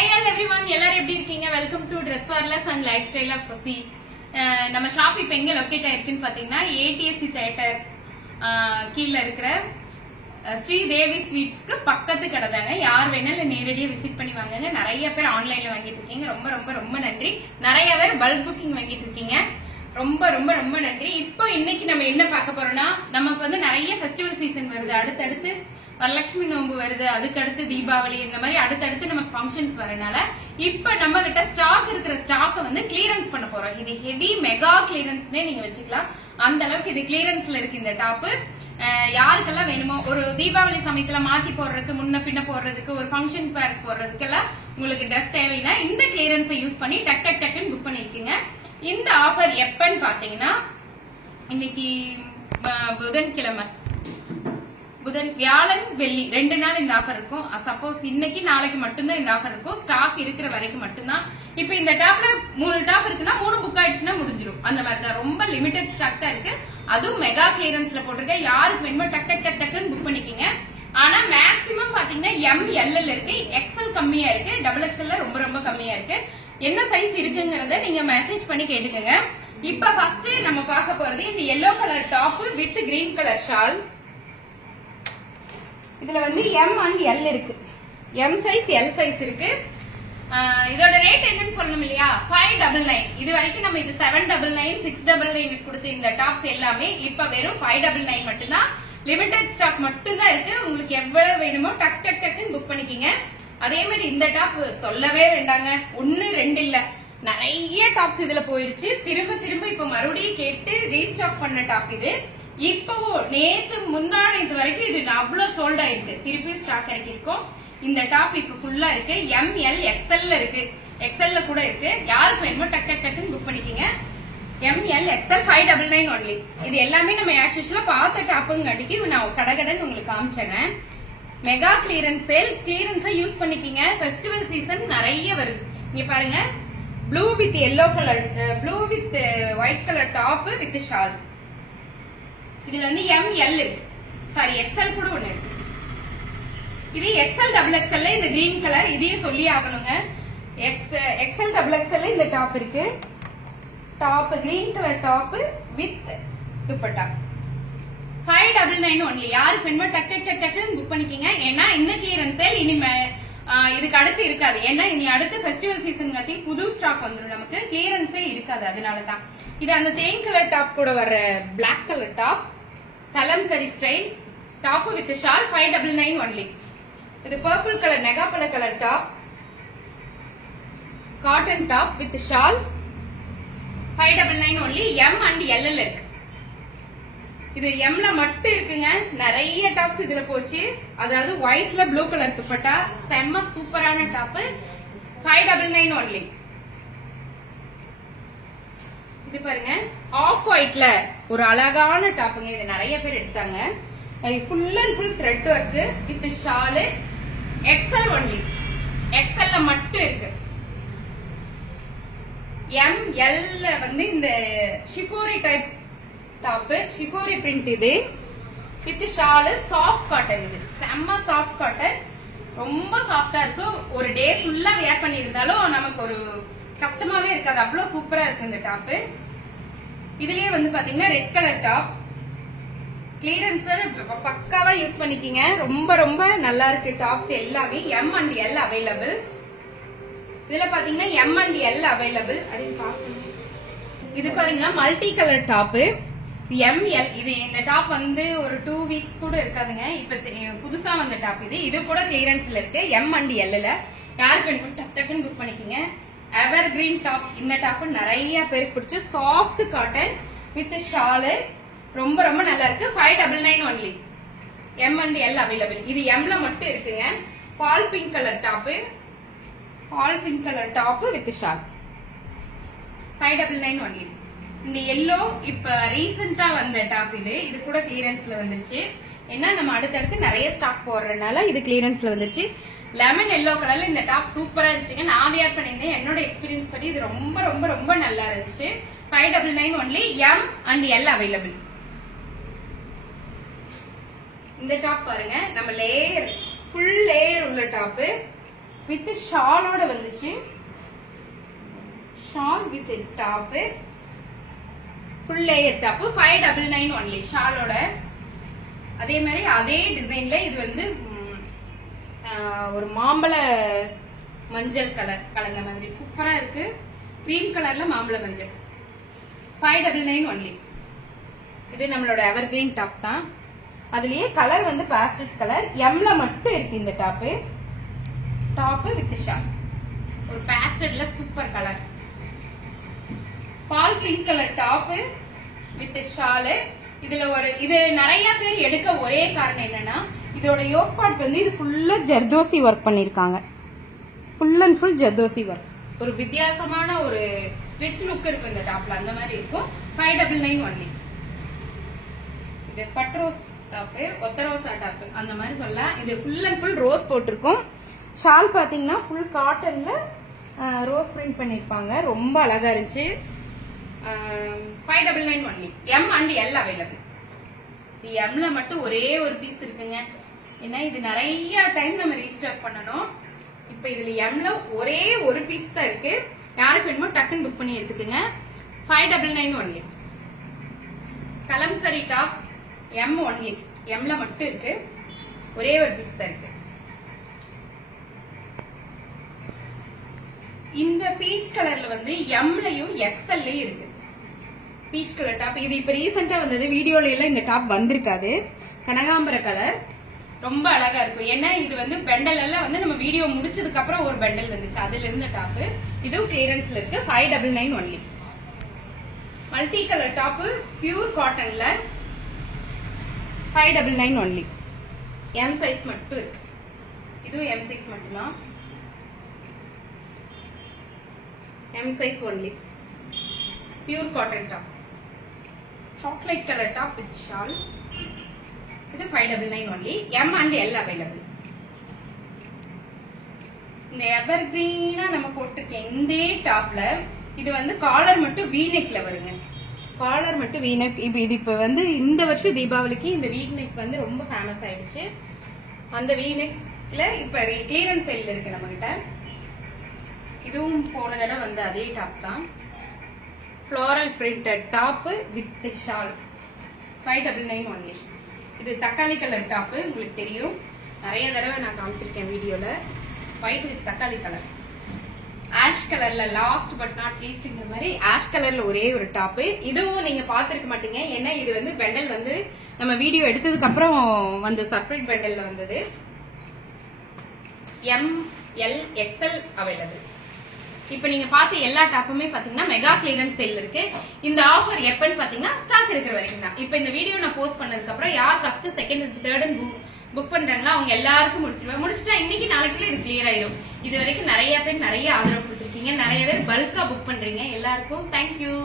Hi all everyone, எல்லாரும் எப்படி இருக்கீங்க? Welcome to Dress Warless and Lifestyle of Sasi. நம்ம ஷாப் இப்போ எங்க லொகேட் ஆயிருக்குன்னு பாத்தீங்கன்னா ATSC தியேட்டர் கீழ இருக்கிற ஸ்ரீதேவி ஸ்வீட்ஸ்க்கு பக்கத்து கடை தாங்க. யார் வேணாலும் நேரடியா விசிட் பண்ணி வாங்குங்க. நிறைய பேர் ஆன்லைன்ல வாங்கிட்டு இருக்கீங்க. ரொம்ப ரொம்ப ரொம்ப நன்றி. நிறைய பேர் பல்க் புக்கிங் வாங்கிட்டு இருக்கீங்க. ரொம்ப ரொம்ப ரொம்ப நன்றி. இப்போ இன்னைக்கு நம்ம என்ன பார்க்க போறோம்னா, நமக்கு வந்து நிறைய ஃபெஸ்டிவல் சீசன் வருது. அடுத்தடுத்து வரலட்சுமி நோம்பு வருது, அதுக்கு அடுத்து தீபாவளி, இந்த மாதிரி அடுத்தடுத்து நமக்கு ஃபங்க்ஷன்ஸ் வரனால இப்ப நம்ம கிட்ட ஸ்டாக் இருக்கிற ஸ்டாக் வந்து கிளியரன்ஸ் பண்ண போறோம். இது ஹெவி மெகா கிளியரன்ஸ்னே நீங்க வச்சுக்கலாம். அந்த அளவுக்கு இது கிளியரன்ஸ்ல இருக்கு இந்த டாப். யாருக்கெல்லாம் வேணுமோ, ஒரு தீபாவளி சமயத்துல மாத்தி போடுறதுக்கு, முன்ன பின்ன போடுறதுக்கு, ஒரு ஃபங்க்ஷன் பேர் போடுறதுக்கெல்லாம் உங்களுக்கு ட்ரெஸ் தேவைன்னா இந்த கிளியரன்ஸை யூஸ் பண்ணி டக் டக் டக்குன்னு புக் பண்ணிருக்கீங்க. இந்த ஆஃபர் எப்பன்னு பாத்தீங்கன்னா, இன்னைக்கு புதன்கிழமை, வியாழன் வெள்ளி 2 நாள் இந்த ஆஃபர் இருக்கும். சப்போஸ் இன்னைக்கு நாளைக்கு மட்டும்தான் இந்த ஆஃபர் இருக்கும். ஸ்டாக் இருக்கிற வரைக்கும் மட்டும்தான். இப்ப இந்த டாப்ல 3 டாப் இருக்குன்னா 3 புக் ஆயிடுச்சுன்னா முடிஞ்சிடும். அந்த மாதிரி தான், ரொம்ப லிமிடெட் ஸ்டாக் தான் இருக்கு. அதுவும் மெகா கிளியரன்ஸ்ல போட்டிருக்கேன். யாருக்கு வேணுமோ டக் டக் டக் டக்குன்னு புக் பண்ணிக்கீங்க. ஆனா மேக்சிமம் பாத்தீங்கன்னா ML இருக்கு, எக்ஸ்எல் கம்மியா இருக்கு, XXL ரொம்ப ரொம்ப கம்மியா இருக்கு. என்ன சைஸ் இருக்குங்கறத நீங்க மெசேஜ் பண்ணி கேட்டுக்கங்க. இப்ப ஃபர்ஸ்ட் நம்ம பார்க்க போறது இந்த yellow colour top with green colour shawl. இதுல வந்து M and L இருக்கு. M சைஸ், L சைஸ் இருக்கு. இதோட ரேட் என்னன்னு சொல்லணும் இல்லையா? 599. இது வரைக்கும் நம்ம இது 799, 699 கொடுத்து இந்த டாப்ஸ் எல்லாமே இப்ப வெறும் 599 மட்டும்தான். லிமிடெட் ஸ்டாக் மட்டும்தான் இருக்கு. உங்களுக்கு எவ்வளவு வேணுமோ டக் டக் டக்குன்னு புக் பண்ணிக்கீங்க. அதே மாதிரி இந்த டாப் சொல்லவே வேண்டாங்க. 1 2 இல்ல, நிறைய டாப்ஸ் இதுல போயிருச்சு. திரும்ப திரும்ப இப்ப மறுபடியும் கேட்டு ரீஸ்டாக் பண்ண டாப் இது. இப்போ நேத்து முந்தானத்து வரைக்கும் இது அவ்வளவு சோல்ட் ஆயிருக்கு. திருப்பி ஸ்டாக் இறக்கிருக்கோம். இந்த டாப் இப்ப ஃபுல்லா இருக்கு. ML XL இருக்கு, XL கூட இருக்கு. யாருக்கு வேணுமோ டக் டக் டக்குன்னு புக் பண்ணிக்கீங்க. ML XL 599 only. இது எல்லாமே நம்ம ஆஸ் யூசுவலா பார்த்த டாப்புங்காட்டிக்கு நான் கடகடன்னு உங்களுக்கு காமிச்சேன். Mega clearance sale. கிளியரன்ஸை யூஸ் பண்ணிக்கீங்க. ஃபெஸ்டிவல் சீசன் நிறைய வருது. இங்க பாருங்க, blue with yellow colour, blue with white colour top with shawl. இதுல வந்து ML இருக்கு, சாரி XL கூட ஒண்ணு இருக்கு. இது XL XXL இந்த கிரீன் கலர். இதையும் சொல்லி ஆகணுங்க. XL XXL இந்த டாப் இருக்கு. Top green colour top with dupatta 599 only. யாருக்கு வேணுமோ டக் டக் டக் டக்குன்னு புக் பண்ணிக்கீங்க. ஏன்னா இந்த கிளியரன்ஸ் சேல் இனிமே இதுக்கு அடுத்து இருக்காது. ஏன்னா இனி அடுத்து ஃபெஸ்டிவல் சீசன் காட்டி புது ஸ்டாக் வந்துடும். நமக்கு கிளியரன்ஸே இருக்காது. அதனாலதான் இது அந்த தேன் கலர் டாப் கூட வர்ற black colour top, Kalamkari style top with shawl 599 only. இது பர்பிள் கலர் நெகாபல colour top, cotton top with shawl 599 only. M and L இருக்கு. இது Mல மட்டும் இருக்குங்க. நிறைய டாப்ஸ் இதுல போச்சு. அதாவது ஒயிட்ல ப்ளூ கலர் துப்பட்டா, செம்ம சூப்பரான டாப் 599 ஒன்லி. இது பாருங்க, ஆஃப் ஒயிட்ல ஒரு அழகான டாப்புங்க. இது நிறைய பேர் எடுத்தாங்க. Full and full thread work with shawl. XL only, XL மட்டும் இருக்கு. ML வந்து இந்த shibori type top, shibori print இது வித் ஷால். Soft cotton. இது செம்ம சாஃப்ட் காட்டன், ரொம்ப சாஃப்டா இருக்கு. ஒரு டே ஃபுல்லா வேர் பண்ணியிருந்தாலும் நமக்கு ஒரு கஷ்டமாவே இருக்காது. அவ்வளவு சூப்பரா இருக்கு இந்த டாப். இதுலயே வந்து பாத்தீங்கன்னா ரெட் கலர் டாப். கிளியரன்ஸ் பக்காவா யூஸ் பண்ணிக்கீங்க. ரொம்ப ரொம்ப நல்லா இருக்கு டாப்ஸ் எல்லாமே. M and L available. இதுல பாத்தீங்கன்னா M and L அவைலபிள். இது பாருங்க, மல்டி கலர் டாப் ML. இது இந்த டாப் வந்து ஒரு 2 வீக்ஸ் கூட இருக்காதுங்க. இப்ப புதுசா வந்த டாப் இது. இது கூட கிளியரன்ஸ்ல இருக்கு. M and L ல யாருக்கு வேணுமோ டக் டக்குன்னு புக் பண்ணிக்கீங்க. Evergreen top. இந்த டாப் நிறைய பேருக்கு பிடிச்சு. சாஃப்ட் காட்டன் வித் ஷால், ரொம்ப ரொம்ப நல்லா இருக்கு. 599 only. M and L available. இது Mல மட்டும் இருக்குங்க. Pale pink colour top, pale pink colour top with shawl 599 only. இந்த எல்லோ இப்ப ரீசெண்டா வந்த டாப் இது. இது கூட கிளியரன்ஸ்ல வந்துருச்சு. ஏன்னா நம்ம அடுத்தடுத்து நிறைய ஸ்டாக் போடுறதுனால இது கிளியரன்ஸ்ல வந்துருச்சு. லெமன் எல்லோ கலர்ல இந்த டாப் சூப்பரா இருந்துச்சுங்க. நான் வேர் பண்ணியிருந்தேன். என்னோட எக்ஸ்பீரியன்ஸ் படி இது ரொம்ப ரொம்ப ரொம்ப நல்லா இருந்துச்சு. 599 only. M and L available. இந்த டாப் பாருங்க, நம்ம லேயர், ஃபுல் லேயர் உள்ள டாப். வித் ஷாலோட வந்துச்சு. Shawl with top, full layer top, 599 only ஷாலோட. அதே மாதிரி அதே டிசைன்ல இது வந்து ஒரு மாம்பழ மஞ்சள் கலர் கலந்த மாதிரி சூப்பரா இருக்கு. கிரீம் கலர்ல மாம்பழ மஞ்சள், 599 ஒன்லி. இது நம்மளோட எவர் கிரீன் டாப் தான். அதுலயே கலர் வந்து பாஸ்டல் கலர். எம்ல மட்டும் இருக்கு இந்த டாப்பு. டாப் வித் ஷால், ஒரு பாஸ்டல்ல super colour. Pale pink colour top with shawl. இது நிறைய பேர் எடுக்க ஒரே காரணம் என்னன்னா, இதோட யோக் பார்ட் வந்து இது ஃபுல்லா ஜர்தோசி ஒர்க் பண்ணிருக்காங்க. Full and full zardozi work. ஒரு வித்தியாசமான ஒரு ரிச் லுக் இருக்கும் இந்த டாப்ல, அந்த மாதிரி இருக்கும். 599 ஒன்லி. இது பட் ரோஸ் டாப், ஒத்த ரோசா டாப் அந்த மாதிரி சொல்லலாம். இது ஃபுல் அண்ட் ஃபுல் ரோஸ் போட்டிருக்கும். ஷால் பாத்தீங்கன்னா ஃபுல் காட்டன்ல ரோஸ் பிரிண்ட் பண்ணிருப்பாங்க. ரொம்ப அழகா இருந்துச்சு. 599 only. M and L available. எம்ல மட்டும் ஒரே ஒரு பீஸ் இருக்குங்க. ஏன்னா இது நிறைய டைம் நம்ம ரீஸ்டாக் பண்ணணும். இப்ப இதுல எம்ல ஒரே ஒரு பீஸ் தான் இருக்கு. யாருக்கு வேணுமோ டக்குன்னு புக் பண்ணி எடுத்துக்கோங்க. 599 only. Kalamkari top M only. எம்ல மட்டும் இருக்கு, ஒரே ஒரு பீஸ் தான் இருக்கு. இந்த பீச் கலர்ல வந்து எம்லயும் எக்ஸ்எல்லையும் இருக்கு. பீச் கலர் டாப் இது இப்ப ரீசெண்டா வந்தது. வீடியோல எல்லாம் இந்த டாப் வந்திருக்காது. கனகாம்பர கலர் ரொம்ப அழகா இருக்கும். ஏன்னா இது வந்து பெண்டல் எல்லாம் வந்து நம்ம வீடியோ முடிச்சதுக்கு அப்புறம் ஒரு பெண்டல் வந்துச்சு, அதுல இருந்த டாப். இதுவும் கிளியரன்ஸ்ல இருக்கு. 599 only. Multi colour top pure காட்டன்ல 599 ஒன்லி. எம் சைஸ் மட்டும் இருக்கு. இதுவும் எம் சைஸ் மட்டும்தான். M size only. Pure cotton top. Chocolate colour top with shawl. இது 599 only. M and L available. இந்த எவர் கிரீனா நம்ம போட்டிருக்க இந்த டாப்ல இது வந்து காலர் மட்டும் வீநெக்ல வருங்க. காலர் மட்டும் வீநெக். இது இப்ப வந்து இந்த வருஷம் தீபாவளிக்கு இந்த வீநெக் வந்து ரொம்ப ஃபேமஸ் ஆயிடுச்சு. அந்த வீநெக்ல இப்ப கிளியரன்ஸ் சேல்ல இருக்கு நம்ம கிட்ட. இதுவும் போன தடவை வந்து அதே டாப் தான். Floral printed top with shawl. 599 only. இது தக்காளி கலர் டாப், உங்களுக்கு தெரியும், நிறைய தடவை நான் காமிச்சிருக்கேன் வீடியோல. ஒயிட் வித் தக்காளி கலர். ஆஷ் கலர்ல லாஸ்ட் பட் நாட் லீஸ்ட்ங்கிற மாதிரி ஆஷ் கலர்ல ஒரே ஒரு டாப். இதுவும் நீங்க பாத்துருக்க மாட்டீங்க. ஏன்னா இது வந்து பெண்டல் வந்து நம்ம வீடியோ எடுத்ததுக்கு அப்புறம் வந்து செப்பரேட் பெண்டல்ல வந்தது. M L XL available. இப்ப நீங்க பார்த்த எல்லா டாப்புமே பாத்தீங்கன்னா மெகா கிளியரன்ஸ் சேல் இருக்கு. இந்த ஆஃபர் எப்பன்னு பாத்தீங்கன்னா ஸ்டாக் இருக்கிற வரைக்கும் தான். இப்ப இந்த வீடியோ நான் போஸ்ட் பண்ணதுக்கு அப்புறம் யார் ஃபர்ஸ்ட் செகண்ட் தேர்ட் புக் பண்றாங்களோ அவங்க எல்லாருக்கும் முடிச்சிருவேன். முடிச்சுட்டா இன்னைக்கு நாளைக்குள்ள இது கிளியர் ஆயிடும். இது வரைக்கும் நிறைய பேர் நிறைய ஆதரவு கொடுத்துருக்கீங்க. நிறைய பேர் பல்கா புக் பண்றீங்க. எல்லாருக்கும் தேங்க்யூ.